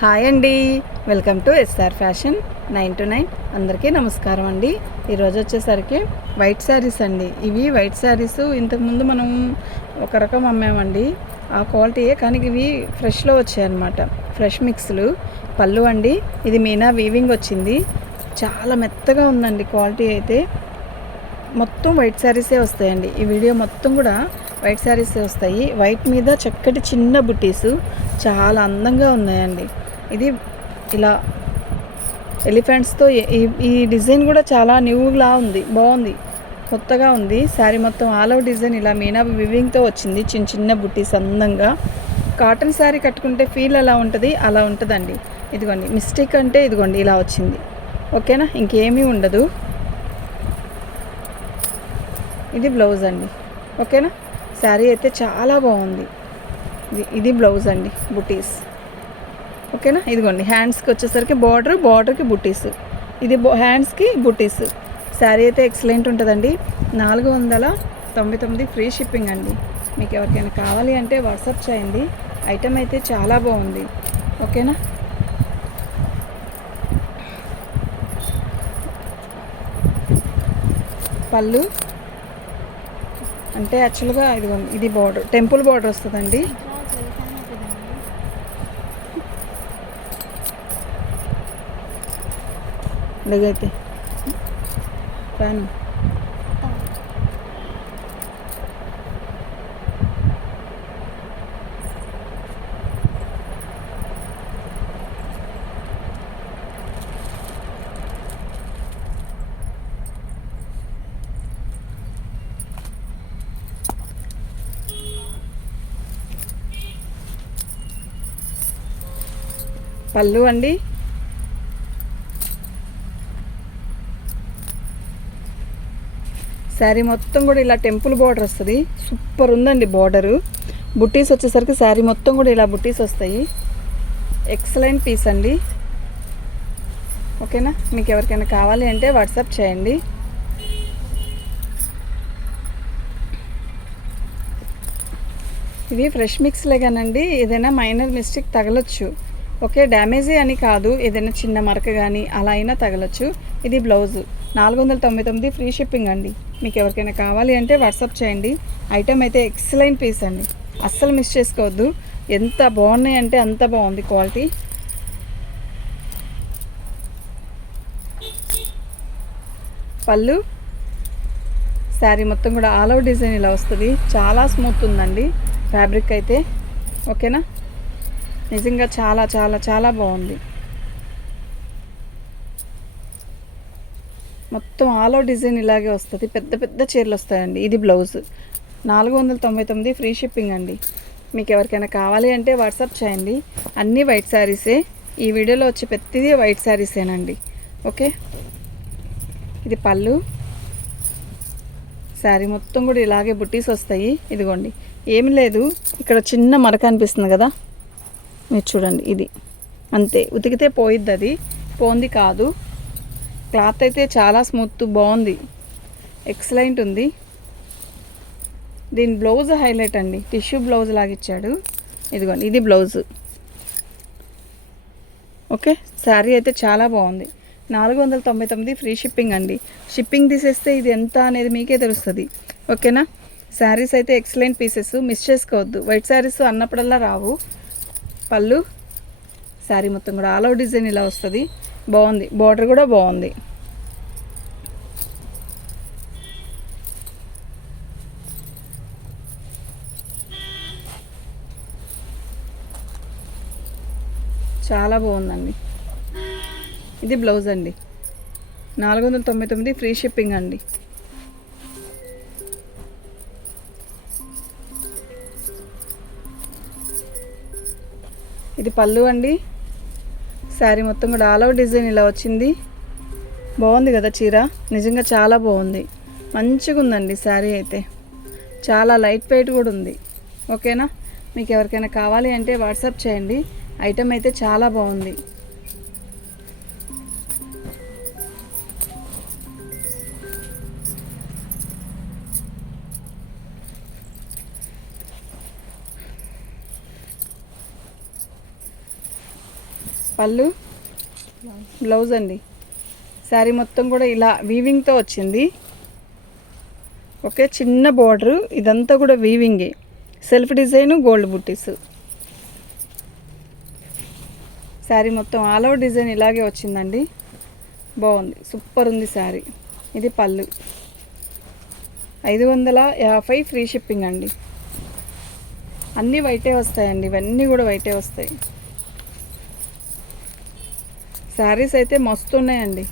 Hi అండి, welcome to SR fashion 9 to 9. అందరికీ నమస్కారం అండి. ఈరోజు వచ్చేసరికి వైట్ శారీస్ అండి. ఇవి వైట్ శారీస్ ఇంతకుముందు మనం ఒక రకం అమ్మామండి, ఆ క్వాలిటీయే, కానీ ఇవి ఫ్రెష్లో వచ్చాయన్నమాట. ఫ్రెష్ మిక్స్లు. పళ్ళు అండి, ఇది మీనా వీవింగ్ వచ్చింది. చాలా మెత్తగా ఉందండి క్వాలిటీ అయితే. మొత్తం వైట్ శారీసే వస్తాయండి. ఈ వీడియో మొత్తం కూడా వైట్ శారీసే వస్తాయి. వైట్ మీద చక్కటి చిన్న బుట్టీసు చాలా అందంగా ఉన్నాయండి. ఇది ఇలా ఎలిఫెంట్స్తో ఈ డిజైన్ కూడా చాలా న్యూలా ఉంది, బాగుంది, కొత్తగా ఉంది. శారీ మొత్తం ఆల్ ఓవర్ డిజైన్ ఇలా మీనా వివింగ్తో వచ్చింది. చిన్న చిన్న బుట్టీస్ అందంగా. కాటన్ శారీ కట్టుకుంటే ఫీల్ ఎలా ఉంటుంది, అలా ఉంటుందండి. ఇదిగోండి మిస్టేక్ అంటే ఇదిగోండి ఇలా వచ్చింది. ఓకేనా, ఇంకేమీ ఉండదు. ఇది బ్లౌజ్ అండి. ఓకేనా, శారీ అయితే చాలా బాగుంది. ఇది బ్లౌజ్ అండి, బుటీస్. ఓకేనా, ఇదిగోండి హ్యాండ్స్కి వచ్చేసరికి బార్డర్కి బుటీస్. ఇది హ్యాండ్స్కి బుటీస్. శారీ అయితే ఎక్సలెంట్ ఉంటుందండి. 499 ఫ్రీ షిప్పింగ్ అండి. మీకు ఎవరికైనా కావాలి అంటే వాట్సాప్ చేయండి. ఐటమ్ అయితే చాలా బాగుంది. ఓకేనా, పళ్ళు అంటే యాక్చువల్గా ఇదిగోండి, ఇది బార్డర్ టెంపుల్ బార్డర్ వస్తుందండి. లేదైతే రాను. పళ్ళు అండి, శారీ మొత్తం కూడా ఇలా టెంపుల్ బార్డర్ వస్తుంది. సూపర్ ఉందండి బార్డరు. బుట్టీస్ వచ్చేసరికి శారీ మొత్తం కూడా ఇలా బుట్టీస్ వస్తాయి. ఎక్సలెంట్ పీస్ అండి. ఓకేనా, మీకు ఎవరికైనా కావాలి అంటే వాట్సాప్ చేయండి. ఇవి ఫ్రెష్ మిక్స్లే కానండి, ఏదైనా మైనర్ మిస్టేక్ తగలొచ్చు. ఓకే, డ్యామేజీ అని కాదు, ఏదైనా చిన్న మరక కానీ అలా అయినా తగలొచ్చు. ఇది బ్లౌజు. 499 ఫ్రీ షిప్పింగ్ అండి. మీకు ఎవరికైనా కావాలి అంటే వాట్సాప్ చేయండి. ఐటమ్ అయితే ఎక్సలెంట్ పీస్ అండి, అస్సలు మిస్ చేసుకోవద్దు. ఎంత బాగున్నాయి అంటే అంత బాగుంది క్వాలిటీ. పళ్ళు, శారీ మొత్తం కూడా ఆల్ ఓవర్ డిజైన్ ఇలా వస్తుంది. చాలా స్మూత్ ఉందండి ఫ్యాబ్రిక్ అయితే. ఓకేనా, నిజంగా చాలా చాలా చాలా బాగుంది. మొత్తం ఆల్ ఓవర్ డిజైన్ ఇలాగే వస్తుంది. పెద్ద పెద్ద చీరలు వస్తాయండి. ఇది బ్లౌజ్. 499 ఫ్రీ షిప్పింగ్ అండి. మీకు ఎవరికైనా కావాలి అంటే వాట్సాప్ చేయండి. అన్నీ వైట్ శారీసే. ఈ వీడియోలో వచ్చే ప్రతిదీ వైట్ శారీసేనండి. ఓకే, ఇది పళ్ళు. శారీ మొత్తం కూడా ఇలాగే బుట్టీస్ వస్తాయి. ఇదిగోండి, ఏమి లేదు, ఇక్కడ చిన్న మరక అనిపిస్తుంది కదా, మీరు చూడండి, ఇది అంతే. ఉతికితే పోయిద్ది, అది పోంది కాదు. క్లాత్ అయితే చాలా స్మూత్, బాగుంది, ఎక్సలెంట్ ఉంది. దీని బ్లౌజ్ హైలైట్ అండి, టిష్యూ బ్లౌజ్ లాగా ఇచ్చాడు. ఇదిగోండి, ఇది బ్లౌజ్. ఓకే, శారీ అయితే చాలా బాగుంది. 499 ఫ్రీ షిప్పింగ్ అండి. షిప్పింగ్ తీసేస్తే ఇది ఎంత అనేది మీకే తెలుస్తుంది. ఓకేనా, శారీస్ అయితే ఎక్సలెంట్ పీసెస్, మిస్ చేసుకోవద్దు. వైట్ శారీస్ అన్నప్పుడల్లా రావు. పళ్ళు, శారీ మొత్తం కూడా ఆల్ ఓవర్ డిజైన్ ఇలా వస్తుంది. బాగుంది, బార్డర్ కూడా బాగుంది. చాలా బాగుందండి. ఇది బ్లౌజ్ అండి. 499 ఫ్రీ షిప్పింగ్ అండి. ఇది పళ్ళు అండి. శారీ మొత్తం కూడా ఆల్ ఓవర్ డిజైన్ ఇలా వచ్చింది. బాగుంది కదా చీర, నిజంగా చాలా బాగుంది, మంచిగా ఉందండి శారీ అయితే. చాలా లైట్ వెయిట్ కూడా ఉంది. ఓకేనా, మీకు ఎవరికైనా కావాలి అంటే వాట్సాప్ చేయండి. ఐటమ్ అయితే చాలా బాగుంది. పళ్ళు, బ్లౌజ్ అండి. శారీ మొత్తం కూడా ఇలా వీవింగ్తో వచ్చింది. ఓకే, చిన్న బార్డరు, ఇదంతా కూడా వీవింగే, సెల్ఫ్ డిజైను, గోల్డ్ బుట్టీస్. శారీ మొత్తం ఆల్ ఓవర్ డిజైన్ ఇలాగే వచ్చిందండి. బాగుంది, సూపర్ ఉంది శారీ. ఇది పళ్ళు, 550 ఫ్రీ షిప్పింగ్ అండి. అన్నీ వైటే వస్తాయండి, ఇవన్నీ కూడా వైటే వస్తాయి. శారీస్ అయితే మస్తు ఉన్నాయండి.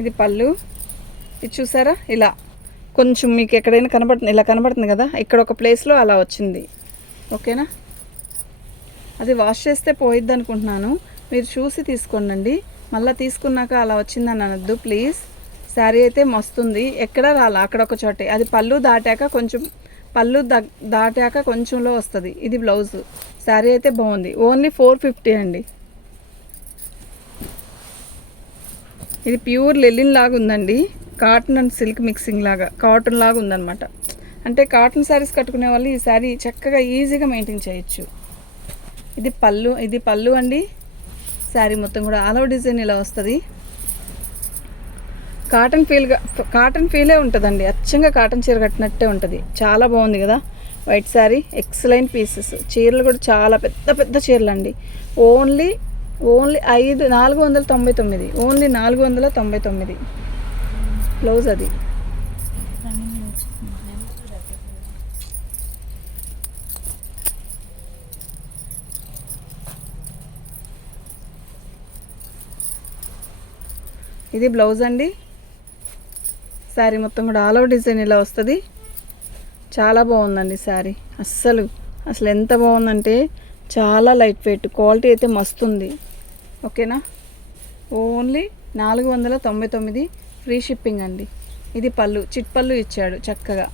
ఇది పళ్ళు, ఇది చూసారా ఇలా కొంచెం మీకు ఎక్కడైనా కనబడుతుంది, ఇలా కనబడుతుంది కదా, ఇక్కడ ఒక ప్లేస్లో అలా వచ్చింది. ఓకేనా, అది వాష్ చేస్తే పోయిద్ది అనుకుంటున్నాను. మీరు చూసి తీసుకోండి, మళ్ళీ తీసుకున్నాక అలా వచ్చిందని అనొద్దు ప్లీజ్. శారీ అయితే మస్తుంది, ఎక్కడ రాలా, అక్కడ ఒక చోటే. అది పళ్ళు దాటాక కొంచెం, పళ్ళు దాటాక కొంచెంలో వస్తుంది. ఇది బ్లౌజ్. శారీ అయితే బాగుంది. ఓన్లీ 450 అండి. ఇది ప్యూర్ లెలిన్ లాగా ఉందండి, కాటన్ అండ్ సిల్క్ మిక్సింగ్ లాగా, కాటన్ లాగా ఉందన్నమాట. అంటే కాటన్ శారీస్ కట్టుకునే వాళ్ళు ఈ శారీ చక్కగా ఈజీగా మెయింటైన్ చేయొచ్చు. ఇది పళ్ళు అండి. శారీ మొత్తం కూడా ఆల్ ఓవర్ డిజైన్ ఇలా వస్తుంది. కాటన్ ఫీలే ఉంటుందండి, అచ్చంగా కాటన్ చీర కట్టినట్టే ఉంటుంది. చాలా బాగుంది కదా వైట్ శారీ, ఎక్సలెంట్ పీసెస్. చీరలు కూడా చాలా పెద్ద పెద్ద చీరలు అండి. Only 499, only 499. బ్లౌజ్ అది. ఇది బ్లౌజ్ అండి. శారీ మొత్తం కూడా ఆల్ ఓవర్ డిజైన్ ఇలా వస్తుంది. చాలా బాగుందండి శారీ. అసలు ఎంత బాగుందంటే చాలా లైట్ వెయిట్, క్వాలిటీ అయితే మస్తు ఉంది. ఓకేనా, ఓన్లీ 499 ఫ్రీ షిప్పింగ్ అండి. ఇది పళ్ళు, చిట్ పళ్ళు ఇచ్చాడు చక్కగా.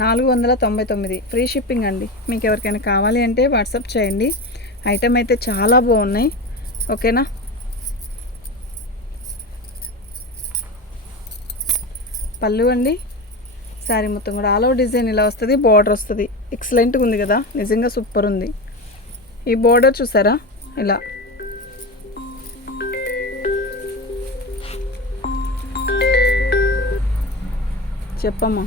499 ఫ్రీ షిప్పింగ్ అండి. మీకు ఎవరికైనా కావాలి అంటే వాట్సాప్ చేయండి. ఐటమ్ అయితే చాలా బాగున్నాయి. ఓకేనా, పళ్ళు అండి. శారీ మొత్తం కూడా ఆల్ ఓవర్ డిజైన్ ఇలా వస్తుంది, బార్డర్ వస్తుంది. ఎక్సలెంట్గా ఉంది కదా, నిజంగా సూపర్ ఉంది. ఈ బార్డర్ చూసారా ఇలా. చెప్పమ్మా.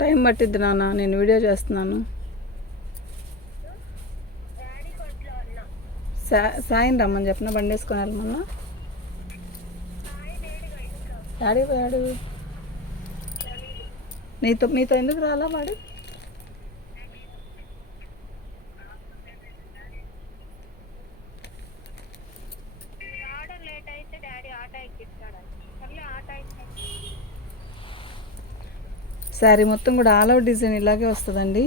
టైం పట్టిద్ది నాన్న, నేను వీడియో చేస్తున్నాను. సాయం రమ్మని చెప్పిన, బండి వేసుకొని వెళ్ళమన్నా. డాడీ పోయాడు, మీతో ఎందుకు రాలా వాడు? శారీ మొత్తం కూడా ఆల్ ఓవర్ డిజైన్ ఇలాగే వస్తుందండి.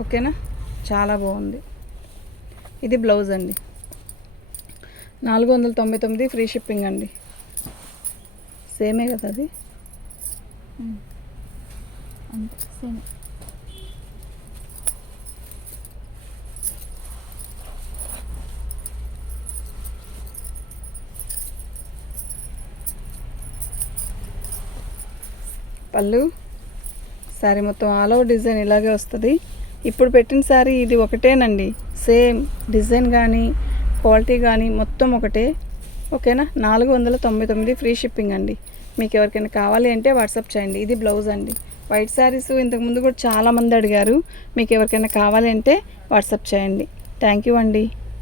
ఓకేనా, చాలా బాగుంది. ఇది బ్లౌజ్ అండి. 499 ఫ్రీ షిప్పింగ్ అండి. సేమే కదా అది, సేమ్. పళ్ళు, శారీ మొత్తం ఆల్ ఓవర్ డిజైన్ ఇలాగే వస్తుంది. ఇప్పుడు పెట్టిన శారీ ఇది ఒకటేనండి, సేమ్ డిజైన్ కానీ క్వాలిటీ కానీ మొత్తం ఒకటే. ఓకేనా, 499 ఫ్రీ షిప్పింగ్ అండి. మీకు ఎవరికైనా కావాలి అంటే వాట్సాప్ చేయండి. ఇది బ్లౌజ్ అండి. వైట్ శారీస్ ఇంతకుముందు కూడా చాలామంది అడిగారు. మీకు ఎవరికైనా కావాలి అంటే వాట్సాప్ చేయండి. థ్యాంక్ యూ అండి.